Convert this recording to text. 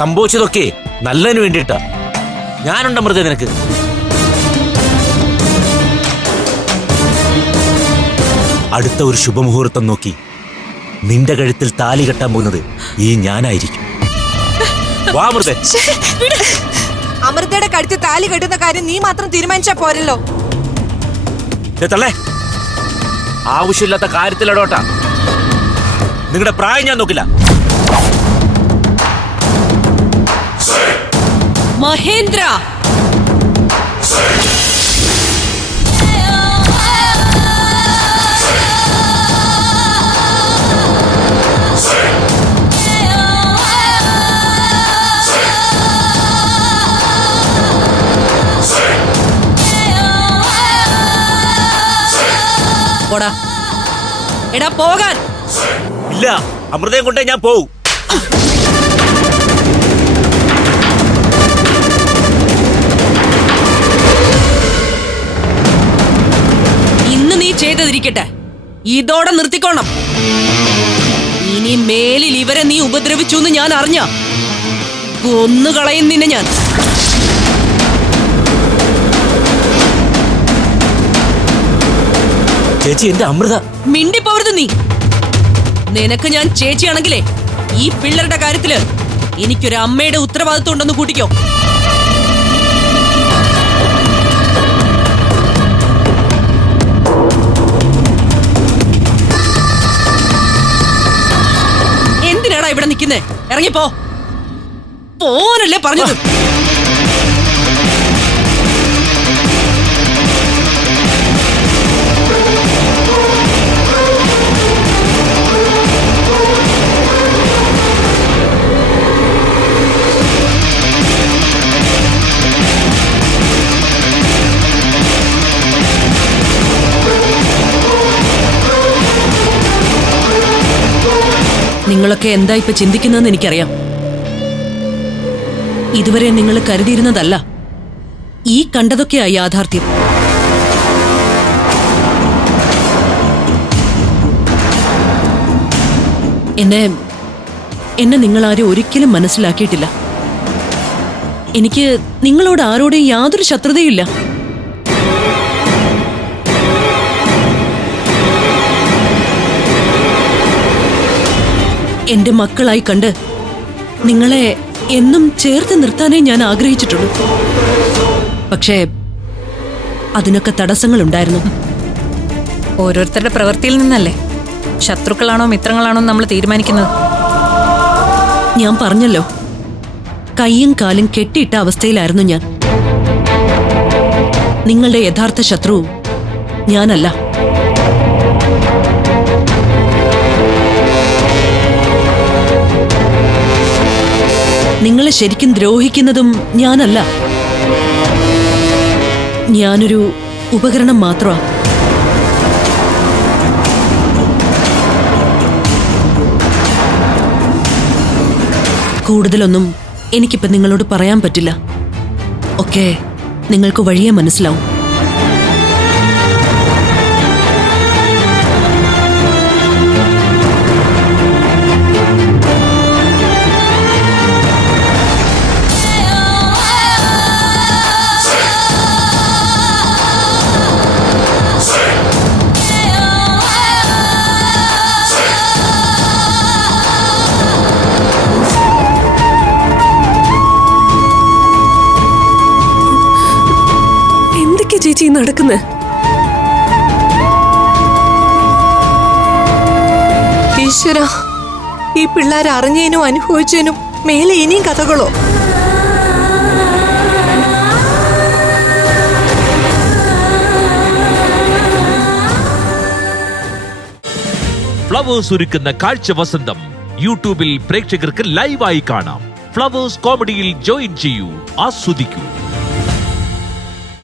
സംഭവിച്ചതൊക്കെ നല്ലതിന് വേണ്ടിയിട്ടാ. ഞാനുണ്ട് അമൃത നിനക്ക്. അടുത്ത ഒരു ശുഭമുഹൂർത്തം നോക്കി നിന്റെ കഴുത്തിൽ താലി കെട്ടാൻ പോകുന്നത് ഈ ഞാനായിരിക്കും. വാ അമൃത. അമൃതയുടെ കഴുത്തിൽ താലി കെട്ടുന്ന കാര്യം നീ മാത്രം തീരുമാനിച്ചാ പോരല്ലോ. തള്ളേ, ആവശ്യമില്ലാത്ത കാര്യത്തിലടോട്ടാ. നിങ്ങളുടെ പ്രായം ഞാൻ നോക്കില്ല. മഹേന്ദ്ര, പോടാ. എടാ പോകാൻ. ഇല്ല, അമൃതയും കൊണ്ടേ ഞാൻ പോവും. ഇന്ന് നീ ചെയ്തതിരിക്കട്ടെ, ഇതോടെ നിർത്തിക്കോണം. ഇനി മേലിൽ ഇവരെ നീ ഉപദ്രവിച്ചു എന്ന് ഞാൻ അറിഞ്ഞ കൊന്നുകളയും നിന്നെ ഞാൻ. ചേച്ചി, എന്റെ അമൃത. മിണ്ടിപ്പോവരുത് നീ. നിനക്ക് ഞാൻ ചേച്ചിയാണെങ്കിലേ ഈ പിള്ളേരുടെ കാര്യത്തില് എനിക്കൊരു അമ്മയുടെ ഉത്തരവാദിത്വം ഉണ്ടെന്ന് കൂട്ടിക്കോ. എന്തിനാടാ ഇവിടെ നിൽക്കുന്നേ? ഇറങ്ങിപ്പോ. പോനല്ലേ പറഞ്ഞത്. നിങ്ങളൊക്കെ എന്താ ഇപ്പൊ ചിന്തിക്കുന്നതെന്ന് എനിക്കറിയാം. ഇതുവരെ നിങ്ങൾ കരുതിയിരുന്നതല്ല, ഈ കണ്ടതൊക്കെയാ യാഥാർത്ഥ്യം. എന്നെ നിങ്ങളാരും ഒരിക്കലും മനസ്സിലാക്കിയിട്ടില്ല. എനിക്ക് നിങ്ങളോട് ആരോടും യാതൊരു ശത്രുതയില്ല. എന്റെ മക്കളായി കണ്ട് നിങ്ങളെ എന്നും ചേർത്ത് നിർത്താനേ ഞാൻ ആഗ്രഹിച്ചിട്ടുള്ളൂ. പക്ഷേ അതിനൊക്കെ തടസ്സങ്ങളുണ്ടായിരുന്നു. ഓരോരുത്തരുടെ പ്രവൃത്തിയിൽ നിന്നല്ലേ ശത്രുക്കളാണോ മിത്രങ്ങളാണോ നമ്മൾ തീരുമാനിക്കുന്നത്. ഞാൻ പറഞ്ഞല്ലോ, കൈയും കാലും കെട്ടിയിട്ട അവസ്ഥയിലായിരുന്നു ഞാൻ. നിങ്ങളുടെ യഥാർത്ഥ ശത്രു ഞാനല്ല. നിങ്ങളെ ശരിക്കും ദ്രോഹിക്കുന്നതും ഞാനല്ല. ഞാനൊരു ഉപകരണം മാത്രമാണ്. കൂടുതലൊന്നും എനിക്കിപ്പോ നിങ്ങളോട് പറയാൻ പറ്റില്ല. ഒക്കെ നിങ്ങൾക്ക് വഴിയെ മനസ്സിലാവും. ചേച്ചി നടക്കുന്നത്? ഈശ്വര, ഈ പിള്ളേർ അറിഞ്ഞതിനും അനുഭവിച്ചതിനും മേലെ ഇനിയും കഥകളോ? ഫ്ലവേഴ്സ് ഒരുക്കുന്ന കാഴ്ച വസന്തം യൂട്യൂബിൽ പ്രേക്ഷകർക്ക് ലൈവായി കാണാം. ഫ്ലവേഴ്സ് കോമഡിയിൽ ജോയിൻ ചെയ്യൂ, ആസ്വദിക്കൂ.